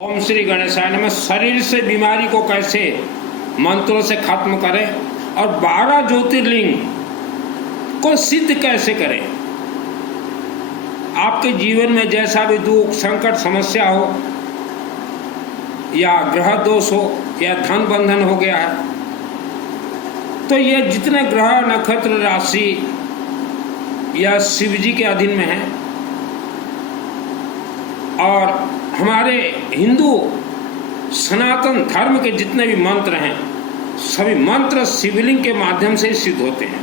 ओम श्री गणेशाय नमः। शरीर से बीमारी को कैसे मंत्रों से खत्म करें और 12 ज्योतिर्लिंग को सिद्ध कैसे करें। आपके जीवन में जैसा भी दुख संकट समस्या हो या ग्रह दोष हो या धन बंधन हो गया है, तो ये जितने ग्रह नक्षत्र राशि या शिव जी के अधीन में है और हमारे हिंदू सनातन धर्म के जितने भी मंत्र हैं, सभी मंत्र शिवलिंग के माध्यम से सिद्ध होते हैं।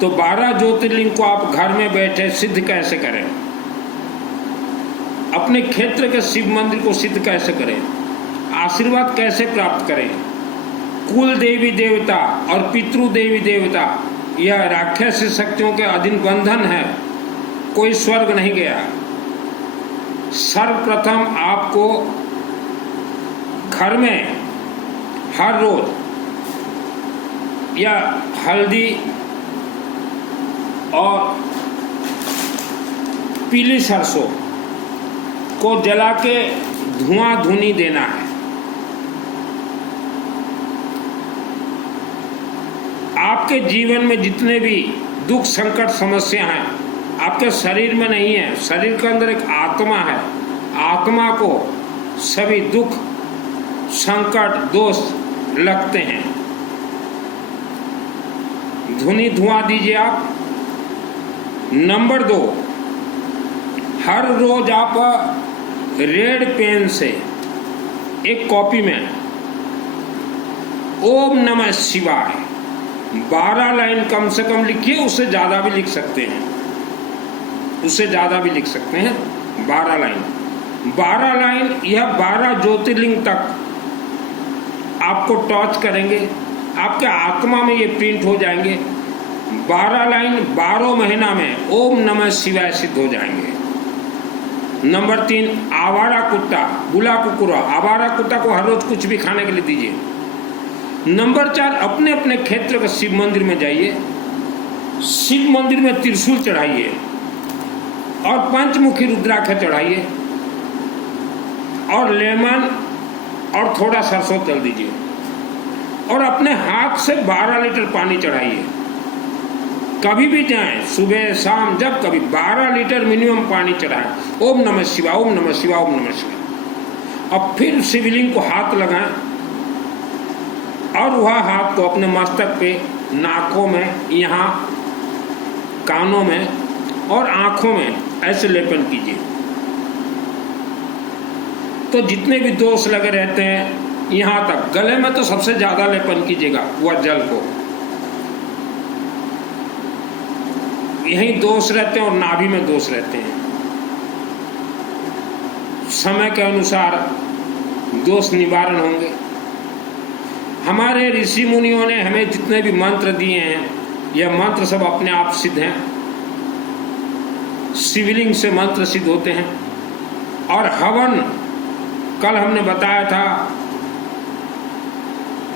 तो 12 ज्योतिर्लिंग को आप घर में बैठे सिद्ध कैसे करें, अपने क्षेत्र के शिव मंदिर को सिद्ध कैसे करें, आशीर्वाद कैसे प्राप्त करें। कुल देवी देवता और पितृ देवी देवता यह राक्षसी शक्तियों के अधीन बंधन है, कोई स्वर्ग नहीं गया। सर्वप्रथम आपको घर में हर रोज या हल्दी और पीली सरसों को जला के धुआं धुनी देना है। आपके जीवन में जितने भी दुख संकट समस्या हैं, आपके शरीर में नहीं है, शरीर के अंदर एक आत्मा है। आत्मा को सभी दुख संकट दोष लगते हैं। धुनी धुआं दीजिए आप। नंबर 2, हर रोज आप रेड पेन से एक कॉपी में ओम नमः शिवाय 12 लाइन कम से कम लिखिए, उससे ज्यादा भी लिख सकते हैं, उससे ज्यादा भी लिख सकते हैं। 12 लाइन यह 12 ज्योतिर्लिंग तक आपको टच करेंगे, आपके आत्मा में ये प्रिंट हो जाएंगे। 12 लाइन 12 महीना में ओम नमः शिवाय सिद्ध हो जाएंगे। नंबर 3, आवारा कुत्ता, बुला कुकुरा, आवारा कुत्ता को हर रोज कुछ भी खाने के लिए दीजिए। नंबर 4, अपने अपने क्षेत्र के शिव मंदिर में जाइए, शिव मंदिर में त्रिशूल चढ़ाइए और पंचमुखी रुद्राक्ष चढ़ाइए और लेमन और थोड़ा सरसों तेल दीजिए और अपने हाथ से 12 लीटर पानी चढ़ाइए। कभी भी जाएं, सुबह शाम जब कभी 12 लीटर मिनिमम पानी चढ़ाएं। ओम नमः शिवाय, ओम नमः शिवाय, ओम नमः शिवाय। अब फिर शिवलिंग को हाथ लगाएं और वह हाथ को अपने मस्तक पे, नाकों में, यहाँ कानों में और आंखों में ऐसे लेपन कीजिए। तो जितने भी दोष लगे रहते हैं यहाँ तक, गले में तो सबसे ज्यादा लेपन कीजिएगा वह जल को। यही दोष रहते हैं और नाभि में दोष रहते हैं। समय के अनुसार दोष निवारण होंगे। हमारे ऋषि मुनियों ने हमें जितने भी मंत्र दिए हैं, यह मंत्र सब अपने आप सिद्ध हैं। शिवलिंग से मंत्र सिद्ध होते हैं। और हवन, कल हमने बताया था,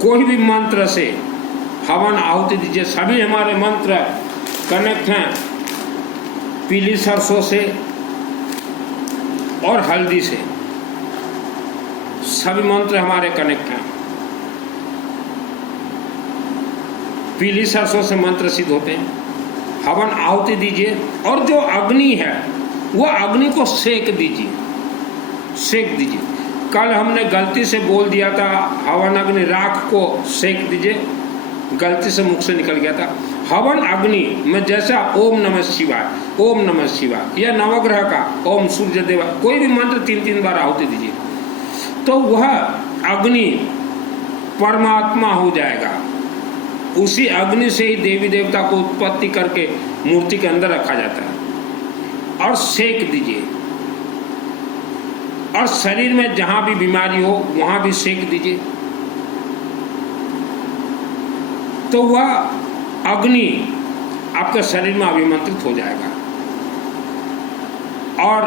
कोई भी मंत्र से हवन आहुति दीजिए। सभी हमारे मंत्र कनेक्ट हैं पीली सरसों से और हल्दी से, सभी मंत्र हमारे कनेक्ट हैं। पीली सरसों से मंत्र सिद्ध होते हैं। हवन आहुति दीजिए और जो अग्नि है वह अग्नि को सेक दीजिए, सेक दीजिए। कल हमने गलती से बोल दिया था हवन अग्नि राख को सेक दीजिए, गलती से मुख से निकल गया था। हवन अग्नि में जैसा ओम नमः शिवाय, ओम नमः शिवाय या नवग्रह का ओम सूर्य देवा, कोई भी मंत्र 3-3 बार आहुति दीजिए, तो वह अग्नि परमात्मा हो जाएगा। उसी अग्नि से ही देवी देवता को उत्पत्ति करके मूर्ति के अंदर रखा जाता है। और सेक दीजिए और शरीर में जहां भी बीमारी हो वहां भी सेक दीजिए, तो वह अग्नि आपके शरीर में अभिमंत्रित हो जाएगा। और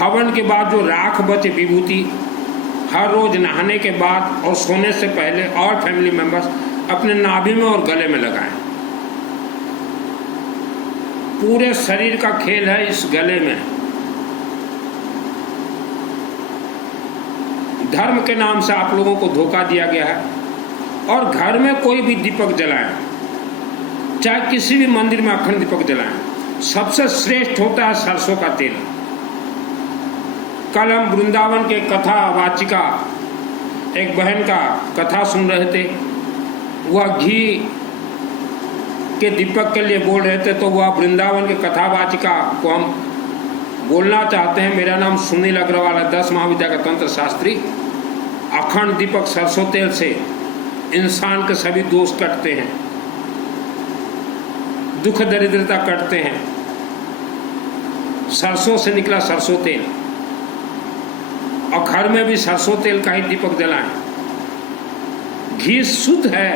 हवन के बाद जो राख बचे विभूति, हर रोज नहाने के बाद और सोने से पहले और फैमिली मेंबर्स अपने नाभि में और गले में लगाएं। पूरे शरीर का खेल है इस गले में। धर्म के नाम से आप लोगों को धोखा दिया गया है। और घर में कोई भी दीपक जलाएं, चाहे किसी भी मंदिर में अखंड दीपक जलाएं, सबसे श्रेष्ठ होता है सरसों का तेल। कल हम वृंदावन के कथा वाचिका एक बहन का कथा सुन रहे थे, वह घी के दीपक के लिए बोल रहे थे, तो वह वृंदावन के कथावाचिका को हम बोलना चाहते हैं। मेरा नाम सुनील अग्रवाल है, 10 महाविद्यालय का तंत्र शास्त्री। अखंड दीपक सरसों तेल से इंसान के सभी दोष कटते हैं, दुख दरिद्रता कटते हैं। सरसों से निकला सरसों तेल, और घर में भी सरसों तेल का ही दीपक जलाएं। घी शुद्ध है,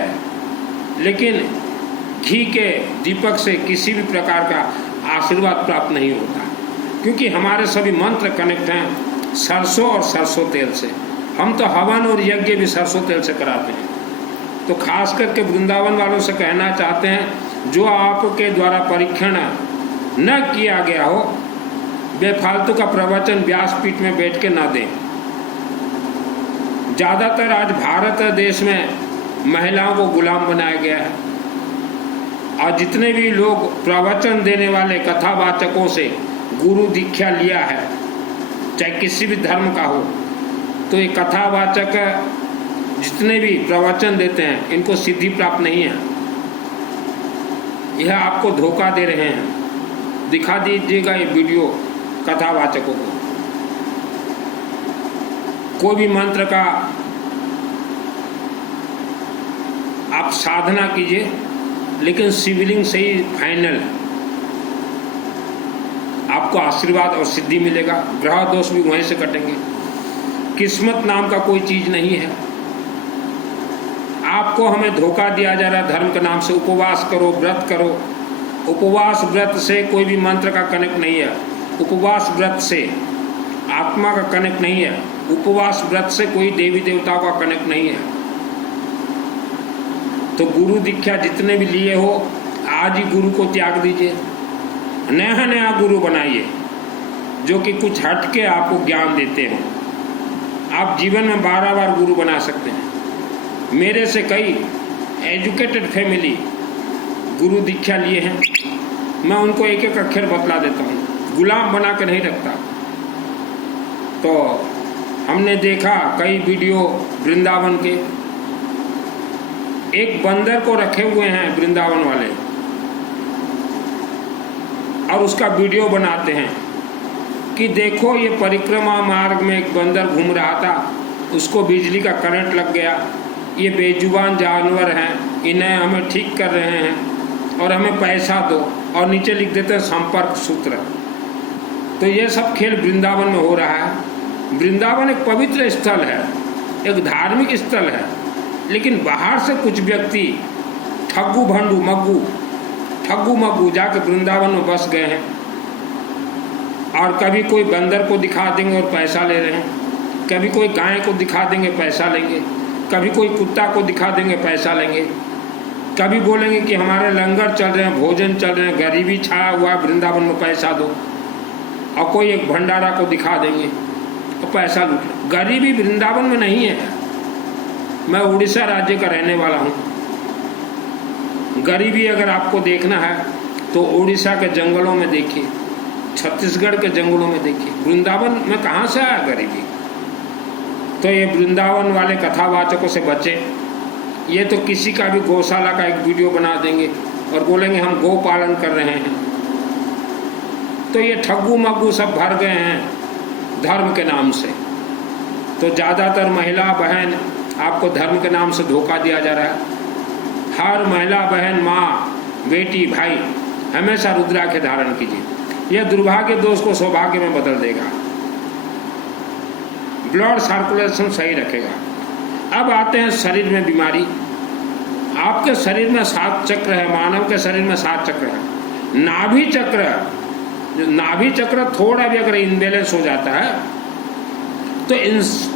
लेकिन घी के दीपक से किसी भी प्रकार का आशीर्वाद प्राप्त नहीं होता, क्योंकि हमारे सभी मंत्र कनेक्ट हैं सरसों और सरसों तेल से। हम तो हवन और यज्ञ भी सरसों तेल से कराते हैं। तो खास करके वृंदावन वालों से कहना चाहते हैं, जो आपके द्वारा परीक्षण न किया गया हो, बेफालतू का प्रवचन व्यासपीठ में बैठ के ना दें। ज़्यादातर आज भारत देश में महिलाओं को गुलाम बनाया गया है, और जितने भी लोग प्रवचन देने वाले कथावाचकों से गुरु दीक्षा लिया है, चाहे किसी भी धर्म का हो, तो ये कथावाचक जितने भी प्रवचन देते हैं, इनको सिद्धि प्राप्त नहीं है। यह आपको धोखा दे रहे हैं। दिखा दीजिएगा ये वीडियो कथावाचकों को। कोई भी मंत्र का आप साधना कीजिए, लेकिन शिवलिंग से ही फाइनल आपको आशीर्वाद और सिद्धि मिलेगा। ग्रह दोष भी वहीं से कटेंगे। किस्मत नाम का कोई चीज नहीं है। आपको हमें धोखा दिया जा रहा है धर्म के नाम से। उपवास करो, व्रत करो। उपवास व्रत से कोई भी मंत्र का कनेक्ट नहीं है। उपवास व्रत से आत्मा का कनेक्ट नहीं है। उपवास व्रत से कोई देवी देवताओं का कनेक्ट नहीं है। तो गुरु दीक्षा जितने भी लिए हो, आज ही गुरु को त्याग दीजिए। नया नया गुरु बनाइए, जो कि कुछ हट के आपको ज्ञान देते हो। आप जीवन में 12 बार गुरु बना सकते हैं। मेरे से कई एजुकेटेड फैमिली गुरु दीक्षा लिए हैं। मैं उनको एक एक अक्षर बतला देता हूँ, गुलाम बना कर नहीं रखता। तो हमने देखा कई वीडियो वृंदावन के, एक बंदर को रखे हुए हैं वृंदावन वाले, और उसका वीडियो बनाते हैं कि देखो ये परिक्रमा मार्ग में एक बंदर घूम रहा था, उसको बिजली का करंट लग गया। ये बेजुबान जानवर हैं, इन्हें हमें ठीक कर रहे हैं और हमें पैसा दो, और नीचे लिख देते हैं संपर्क सूत्र। तो ये सब खेल वृंदावन में हो रहा है। वृंदावन एक पवित्र स्थल है, एक धार्मिक स्थल है, लेकिन बाहर से कुछ व्यक्ति ठग्गू भंडू ठग्गू मग्गू जाके वृंदावन में बस गए हैं, और कभी कोई बंदर को दिखा देंगे और पैसा ले रहे हैं, कभी कोई गाय को दिखा देंगे पैसा लेंगे, कभी कोई कुत्ता को दिखा देंगे पैसा लेंगे, कभी बोलेंगे कि हमारे लंगर चल रहे हैं, भोजन चल रहे हैं, गरीबी छाया हुआ है वृंदावन में, पैसा दो। और कोई एक भंडारा को दिखा देंगे तो पैसा लूट। गरीबी वृंदावन में नहीं है। मैं उड़ीसा राज्य का रहने वाला हूँ। गरीबी अगर आपको देखना है तो उड़ीसा के जंगलों में देखिए, छत्तीसगढ़ के जंगलों में देखिए। वृंदावन में कहाँ से आया गरीबी? तो ये वृंदावन वाले कथावाचकों से बचे। ये तो किसी का भी गौशाला का एक वीडियो बना देंगे और बोलेंगे हम गौ पालन कर रहे हैं। तो ये ठग्गू मग्गू सब भर गए हैं धर्म के नाम से। तो ज़्यादातर महिला बहन आपको धर्म के नाम से धोखा दिया जा रहा है। हर महिला बहन, माँ, बेटी, भाई हमेशा रुद्राक्ष धारण कीजिए। यह दुर्भाग्य दोष को सौभाग्य में बदल देगा, ब्लड सर्कुलेशन सही रखेगा। अब आते हैं शरीर में बीमारी। आपके शरीर में 7 चक्र है, मानव के शरीर में 7 चक्र है। नाभि चक्र थोड़ा भी अगर इनबैलेंस हो जाता है तो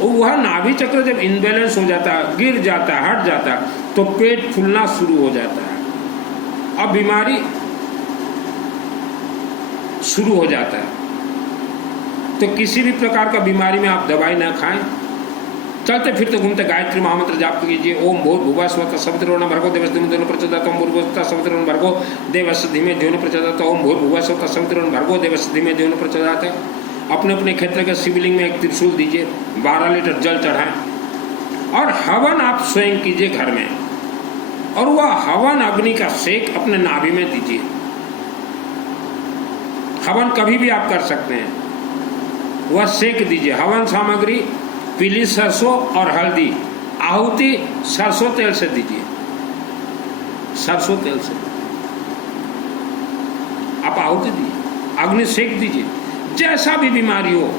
वह नाभि चक्र जब इनबैलेंस हो जाता है, गिर जाता है, हट जाता है, तो पेट फूलना शुरू हो जाता है। अब बीमारी शुरू हो जाता है। तो किसी भी प्रकार का बीमारी में आप दवाई ना खाएं, चलते फिरते घूमते गायत्री महामंत्र जाप कीजिए। ओम भूर्भुवः स्वः सवितुर्वरेण्यं भर्गो देवस्य धीमहि धियो न प्रचोदयात्। ओम भूर्भुवः स्वः सवितुर्वरेण्यं भर्गो देवस्य धीमहि धियो न प्रचोदयात्। ओम भूर्भुवः स्वः सवितुर्वरेण्यं भर्गो देवस्य धीमहि धियो न प्रचोदयात्। अपने अपने क्षेत्र के शिवलिंग में एक त्रिशूल दीजिए, 12 लीटर जल चढ़ाएं और हवन आप स्वयं कीजिए घर में, और वह हवन अग्नि का सेक अपने नाभि में दीजिए। हवन कभी भी आप कर सकते हैं, वह सेक दीजिए। हवन सामग्री पीली सरसों और हल्दी, आहुति सरसों तेल से दीजिए, सरसों तेल से आप आहुति दीजिए, अग्नि सेक दीजिए। जैसा भी बीमारी हो,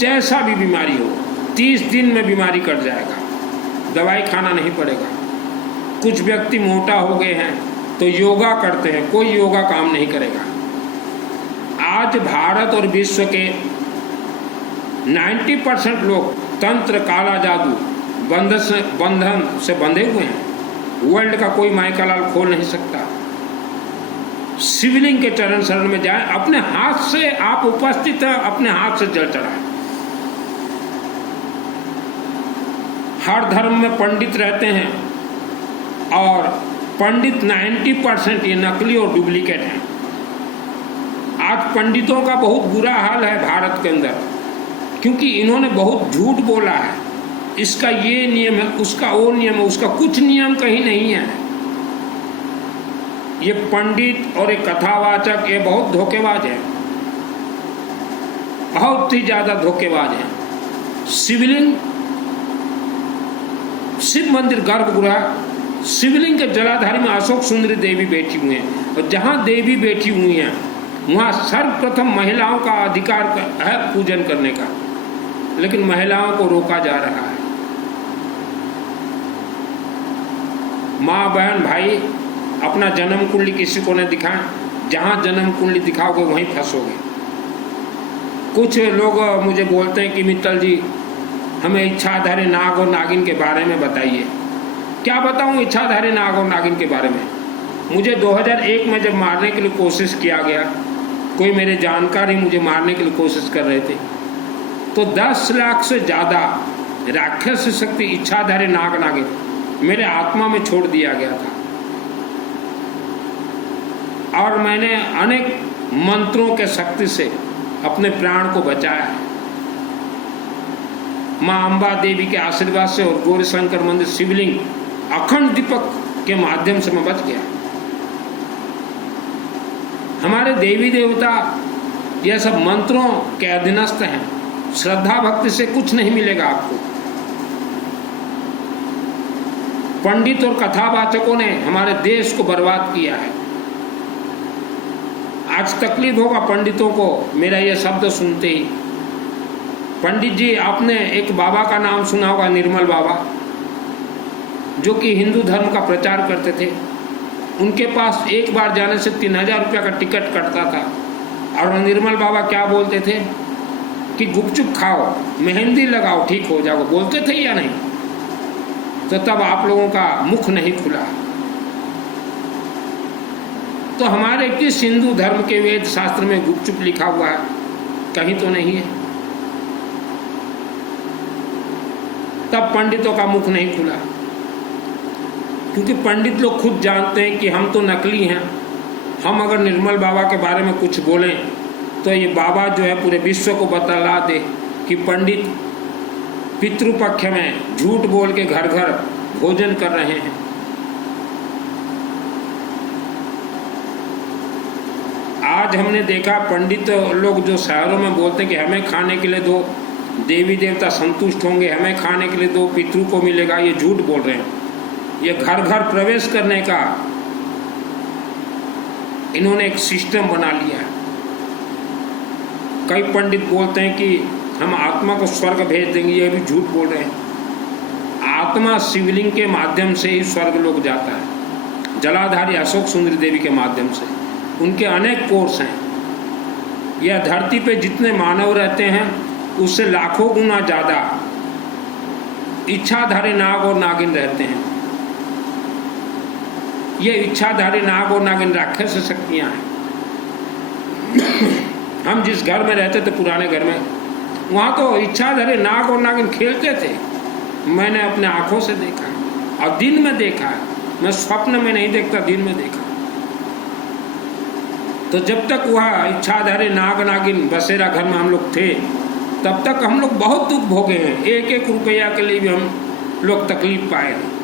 जैसा भी बीमारी हो, 30 दिन में बीमारी कट जाएगा, दवाई खाना नहीं पड़ेगा। कुछ व्यक्ति मोटा हो गए हैं तो योगा करते हैं, कोई योगा काम नहीं करेगा। आज भारत और विश्व के 90% लोग तंत्र, काला जादू, बंधन से बंधे हुए हैं। वर्ल्ड का कोई माइकालाल खोल नहीं सकता। शिवलिंग के चरण शरण में जाएं, अपने हाथ से आप उपस्थित हैं, अपने हाथ से जल चढ़ाएं। हर धर्म में पंडित रहते हैं और पंडित 90% ये नकली और डुप्लीकेट हैं। आज पंडितों का बहुत बुरा हाल है भारत के अंदर, क्योंकि इन्होंने बहुत झूठ बोला है। इसका ये नियम है, उसका वो नियम है, उसका कुछ नियम कहीं नहीं है। ये पंडित और ये कथावाचक ये बहुत धोखेबाज है, बहुत ही ज्यादा धोखेबाज है। शिवलिंग, शिव मंदिर गर्भगृह, शिवलिंग के जलाधारी में अशोक सुंदरी देवी बैठी हुई हैं, और जहां देवी बैठी हुई हैं वहां सर्वप्रथम महिलाओं का अधिकार है पूजन करने का, लेकिन महिलाओं को रोका जा रहा है। माँ बहन भाई, अपना जन्म कुंडली किसी को न दिखाएं। जहां जन्म कुंडली दिखाओगे वहीं फंसोगे। कुछ लोग मुझे बोलते हैं कि मित्तल जी हमें इच्छाधारी नाग और नागिन के बारे में बताइए। क्या बताऊं इच्छाधारी नाग और नागिन के बारे में? मुझे 2001 में जब मारने के लिए कोशिश किया गया, कोई मेरे जानकार ही मुझे मारने के लिए कोशिश कर रहे थे, तो 10 लाख से ज़्यादा राक्षस शक्ति इच्छाधारी नाग नागिन मेरे आत्मा में छोड़ दिया गया था, और मैंने अनेक मंत्रों के शक्ति से अपने प्राण को बचाया है। माँ अम्बा देवी के आशीर्वाद से और गौरी शंकर मंदिर शिवलिंग अखंड दीपक के माध्यम से मैं बच गया। हमारे देवी देवता यह सब मंत्रों के अधीनस्थ हैं। श्रद्धा भक्ति से कुछ नहीं मिलेगा आपको। पंडित और कथावाचकों ने हमारे देश को बर्बाद किया है। आज तकलीफ होगा पंडितों को मेरा यह शब्द सुनते ही। पंडित जी, आपने एक बाबा का नाम सुना होगा, निर्मल बाबा, जो कि हिंदू धर्म का प्रचार करते थे। उनके पास एक बार जाने से 3000 रुपया का टिकट कटता था, और निर्मल बाबा क्या बोलते थे कि गुपचुप खाओ, मेहंदी लगाओ, ठीक हो जाओ। बोलते थे या नहीं? तो तब आप लोगों का मुख नहीं खुला। तो हमारे किस हिंदू धर्म के वेद शास्त्र में गुपचुप लिखा हुआ है? कहीं तो नहीं है। तब पंडितों का मुख नहीं खुला, क्योंकि पंडित लोग खुद जानते हैं कि हम तो नकली हैं। हम अगर निर्मल बाबा के बारे में कुछ बोलें तो ये बाबा जो है पूरे विश्व को बतला दे कि पंडित पितृपक्ष में झूठ बोल के घर घर भोजन कर रहे हैं। आज हमने देखा पंडित लोग जो शहरों में बोलते हैं कि हमें खाने के लिए दो, देवी देवता संतुष्ट होंगे, हमें खाने के लिए दो, पितृ को मिलेगा, ये झूठ बोल रहे हैं। ये घर घर प्रवेश करने का इन्होंने एक सिस्टम बना लिया है। कई पंडित बोलते हैं कि हम आत्मा को स्वर्ग भेज देंगे, ये भी झूठ बोल रहे हैं। आत्मा शिवलिंग के माध्यम से ही स्वर्ग लोग जाता है, जलाधारी अशोक सुंदरी देवी के माध्यम से। उनके अनेक कोर्स हैं। यह धरती पे जितने मानव रहते हैं उससे लाखों गुना ज़्यादा इच्छाधारी नाग और नागिन रहते हैं। ये इच्छाधारी नाग और नागिन राक्षस शक्तियाँ हैं। हम जिस घर में रहते थे पुराने घर में, वहाँ तो इच्छाधारी नाग और नागिन खेलते थे, मैंने अपने आंखों से देखा है और दिन में देखा है। मैं स्वप्न में नहीं देखता, दिन में देखा। तो जब तक वह इच्छाधारी नाग नागिन बसेरा घर में हम लोग थे, तब तक हम लोग बहुत दुख भोगे हैं। एक एक रुपया के लिए भी हम लोग तकलीफ पाए हैं।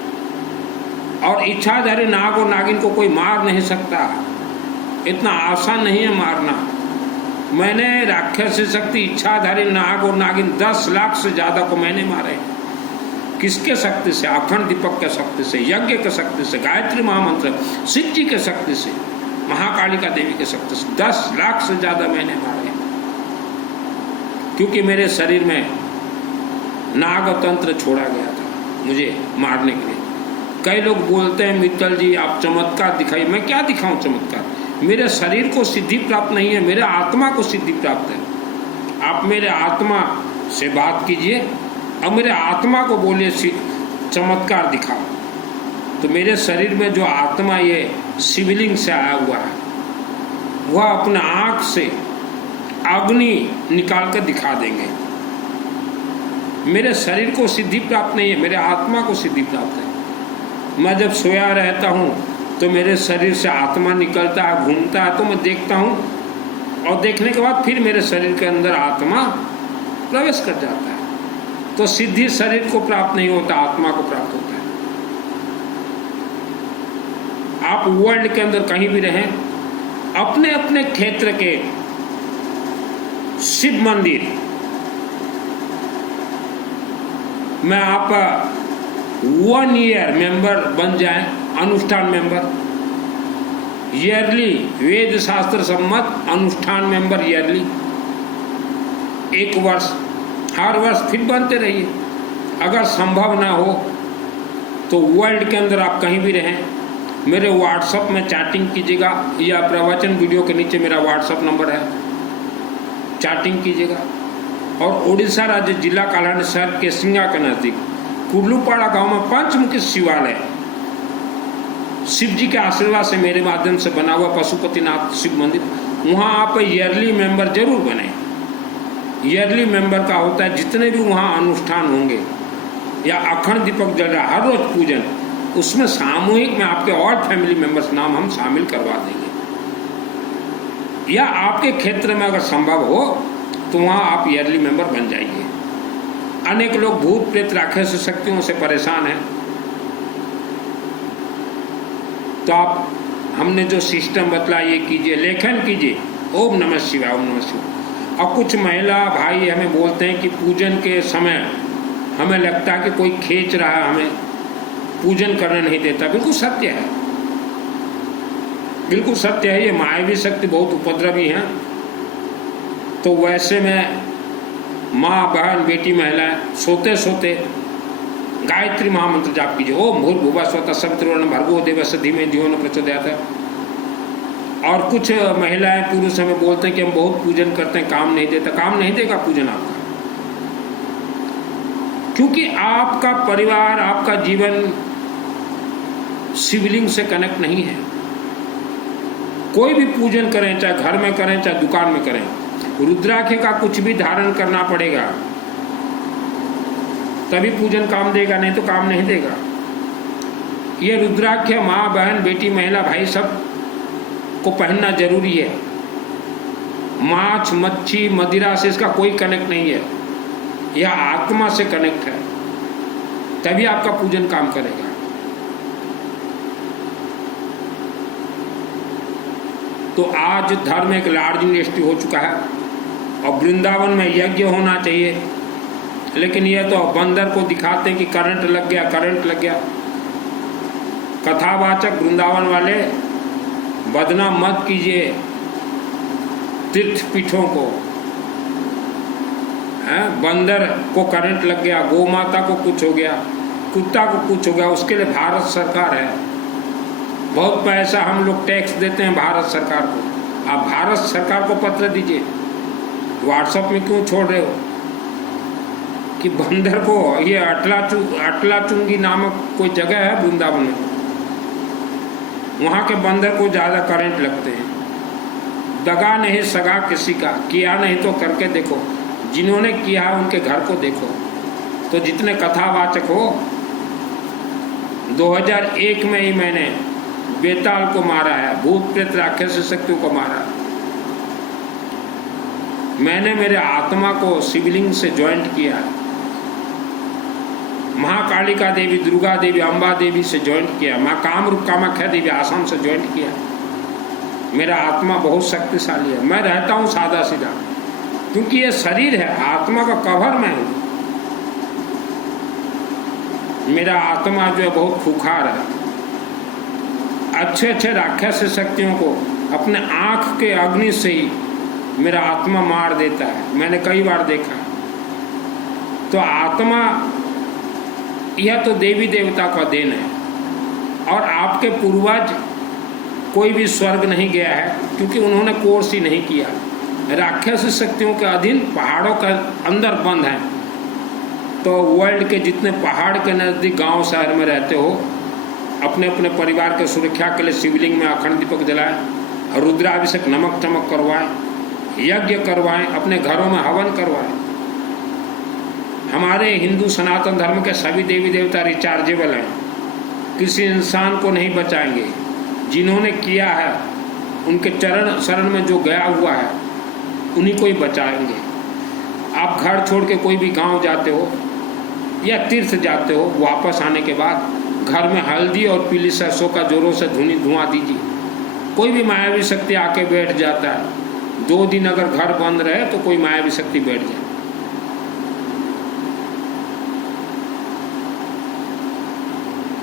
और इच्छाधारी नाग और नागिन को कोई मार नहीं सकता, इतना आसान नहीं है मारना। मैंने राक्षसी शक्ति इच्छाधारी नाग और नागिन 10 लाख से ज़्यादा को मैंने मारे। किसके शक्ति से? अखंड दीपक के शक्ति से, यज्ञ के शक्ति से, गायत्री महामंत्र, शिव जी के शक्ति से, महाकालिका देवी के शक्ति से 10 लाख से ज़्यादा मैंने मारे। क्योंकि मेरे शरीर में नागतंत्र छोड़ा गया था मुझे मारने के लिए। कई लोग बोलते हैं मित्तल जी आप चमत्कार दिखाइए। मैं क्या दिखाऊं चमत्कार? मेरे शरीर को सिद्धि प्राप्त नहीं है, मेरे आत्मा को सिद्धि प्राप्त है। आप मेरे आत्मा से बात कीजिए और मेरे आत्मा को बोलिए चमत्कार दिखाओ। तो मेरे शरीर में जो आत्मा ये शिवलिंग से आया हुआ है, वह अपने आँख से अग्नि निकाल कर दिखा देंगे। मेरे शरीर को सिद्धि प्राप्त नहीं है, मेरे आत्मा को सिद्धि प्राप्त है। मैं जब सोया रहता हूँ तो मेरे शरीर से आत्मा निकलता है, घूमता है, तो मैं देखता हूँ और देखने के बाद फिर मेरे शरीर के अंदर आत्मा प्रवेश कर जाता है। तो सिद्धि शरीर को प्राप्त नहीं होता, आत्मा को प्राप्त होता है। आप वर्ल्ड के अंदर कहीं भी रहें, अपने अपने क्षेत्र के शिव मंदिर में आप 1 ईयर मेंबर बन जाएं, अनुष्ठान मेंबर, ईयरली वेद शास्त्र सम्मत अनुष्ठान मेंबर ईयरली, 1 वर्ष, हर वर्ष फिर बनते रहिए। अगर संभव ना हो तो वर्ल्ड के अंदर आप कहीं भी रहें, मेरे व्हाट्सएप में चैटिंग कीजिएगा या प्रवचन वीडियो के नीचे मेरा व्हाट्सएप नंबर है, चैटिंग कीजिएगा। और उड़ीसा राज्य जिला कालाहांडी शहर के सिंगा के नज़दीक कुर्लूपाड़ा गांव में पंचमुखी शिवालय, शिव जी के आशीर्वाद से मेरे माध्यम से बना हुआ पशुपतिनाथ शिव मंदिर, वहाँ आप ईयरली मेंबर जरूर बने। ईयरली मेंबर का होता है जितने भी वहाँ अनुष्ठान होंगे या अखंड दीपक जल रहा हर रोज पूजन, उसमें सामूहिक में आपके और फैमिली मेंबर्स नाम हम शामिल करवा देंगे। या आपके क्षेत्र में अगर संभव हो तो वहाँ आप ईयरली मेंबर बन जाइए। अनेक लोग भूत प्रेत राक्षस शक्तियों से परेशान हैं, तो आप हमने जो सिस्टम बतलाया ये कीजिए, लेखन कीजिए, ओम नमः शिवाय, ओम नमः शिवाय। और कुछ महिला भाई हमें बोलते हैं कि पूजन के समय हमें लगता है कि कोई खींच रहा है, हमें पूजन करने नहीं देता। बिल्कुल सत्य है, बिल्कुल सत्य है। ये मायावी शक्ति बहुत उपद्रवी है। तो वैसे में माँ बहन बेटी महिलाएं सोते सोते गायत्री महामंत्र जाप कीजिए, ओम भूर्भुवः स्वतः सवितुर्वरेण्यं भर्गो देवस्य धीमहि धियो न प्रचोदयात्। और कुछ महिलाएं पुरुष हमें बोलते हैं कि हम बहुत पूजन करते हैं, काम नहीं देता। काम नहीं देगा पूजन आपका, क्योंकि आपका परिवार, आपका जीवन शिवलिंग से कनेक्ट नहीं है। कोई भी पूजन करें, चाहे घर में करें चाहे दुकान में करें, रुद्राक्ष का कुछ भी धारण करना पड़ेगा, तभी पूजन काम देगा, नहीं तो काम नहीं देगा। ये रुद्राक्ष माँ बहन बेटी महिला भाई सब को पहनना जरूरी है। माछ मच्छी मदिरा से इसका कोई कनेक्ट नहीं है, यह आत्मा से कनेक्ट है, तभी आपका पूजन काम करेगा। तो आज धर्म एक लार्ज इंडस्ट्री हो चुका है और वृंदावन में यज्ञ होना चाहिए, लेकिन यह तो बंदर को दिखाते हैं कि करंट लग गया, करंट लग गया। कथावाचक वृंदावन वाले बदनाम मत कीजिए तीर्थ पीठों को। बंदर को करंट लग गया, गौ माता को कुछ हो गया, कुत्ता को कुछ हो गया, उसके लिए भारत सरकार है। बहुत पैसा हम लोग टैक्स देते हैं भारत सरकार को। आप भारत सरकार को पत्र दीजिए, व्हाट्सएप में क्यों छोड़ रहे हो कि बंदर को, ये अटलाचुंगी नामक कोई जगह है वृंदावन में, वहाँ के बंदर को ज़्यादा करंट लगते हैं। दगा नहीं सगा किसी का, किया नहीं तो करके देखो, जिन्होंने किया है उनके घर को देखो। तो जितने कथावाचक हो, 2001 में ही मैंने बेताल को मारा है, भूत प्रेत राक्षस शक्तियों को मारा। मैंने मेरे आत्मा को शिवलिंग से ज्वाइंट किया है, महाकालिका देवी, दुर्गा देवी, अम्बा देवी से ज्वाइंट किया, माँ कामरूप कामाख्या देवी आसाम से ज्वाइंट किया। मेरा आत्मा बहुत शक्तिशाली है। मैं रहता हूँ सादा सीधा, क्योंकि ये शरीर है, आत्मा का कवर मैं हूँ। मेरा आत्मा जो है बहुत खुखार है, अच्छे अच्छे राक्षस शक्तियों को अपने आँख के अग्नि से ही मेरा आत्मा मार देता है। मैंने कई बार देखा। तो आत्मा यह तो देवी देवता का देन है। और आपके पूर्वज कोई भी स्वर्ग नहीं गया है, क्योंकि उन्होंने कोर्स ही नहीं किया। राक्षस शक्तियों के अधीन पहाड़ों के अंदर बंद हैं। तो वर्ल्ड के जितने पहाड़ के नज़दीक गांव शहर में रहते हो, अपने अपने परिवार के सुरक्षा के लिए शिवलिंग में अखंड दीपक जलाएं, रुद्राभिषेक नमक चमक करवाएं, यज्ञ करवाएं, अपने घरों में हवन करवाएं। हमारे हिंदू सनातन धर्म के सभी देवी देवता रिचार्जेबल हैं, किसी इंसान को नहीं बचाएंगे। जिन्होंने किया है उनके चरण शरण में जो गया हुआ है उन्हीं को ही बचाएंगे। आप घर छोड़ के कोई भी गांव जाते हो या तीर्थ जाते हो, वापस आने के बाद घर में हल्दी और पीली सरसों का जोरों से धुआं दीजिए। कोई भी मायावी शक्ति आके बैठ जाता है। 2 दिन अगर घर बंद रहे तो कोई मायावी शक्ति बैठ जाए।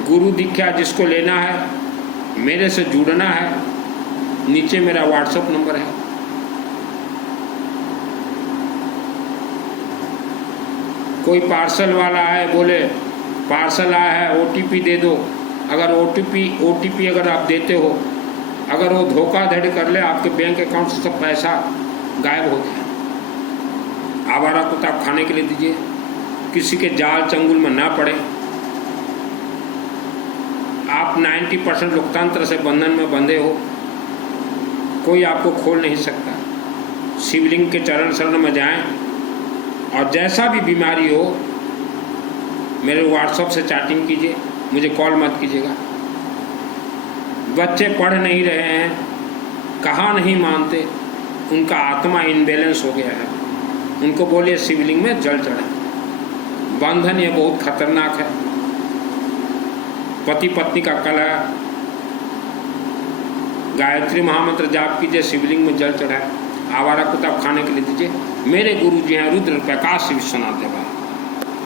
गुरु दीक्षा जिसको लेना है, मेरे से जुड़ना है, नीचे मेरा व्हाट्सएप नंबर है। कोई पार्सल वाला है, बोले पार्सल आया है, OTP दे दो। अगर OTP अगर आप देते हो, अगर वो धोखाधड़ी कर ले, आपके बैंक अकाउंट से सब पैसा गायब हो गया। आवारा कुत्ता खाने के लिए दीजिए, किसी के जाल चंगुल में ना पड़े। आप 90% लोकतंत्र से बंधन में बंधे हो, कोई आपको खोल नहीं सकता। शिवलिंग के चरण शरण में जाएं, और जैसा भी बीमारी हो मेरे व्हाट्सएप से चैटिंग कीजिए, मुझे कॉल मत कीजिएगा। बच्चे पढ़ नहीं रहे हैं, कहाँ नहीं मानते, उनका आत्मा इनबैलेंस हो गया है, उनको बोलिए शिवलिंग में जल चढ़ाएं। बंधन ये बहुत खतरनाक है। पति पत्नी का कलह, गायत्री महामंत्र जाप कीजिए, शिवलिंग में जल चढ़ाएं। आवारा कुत्ता खाने के लिए दीजिए। मेरे गुरु जी हैं रुद्र प्रकाश विश्वनाथ देवा।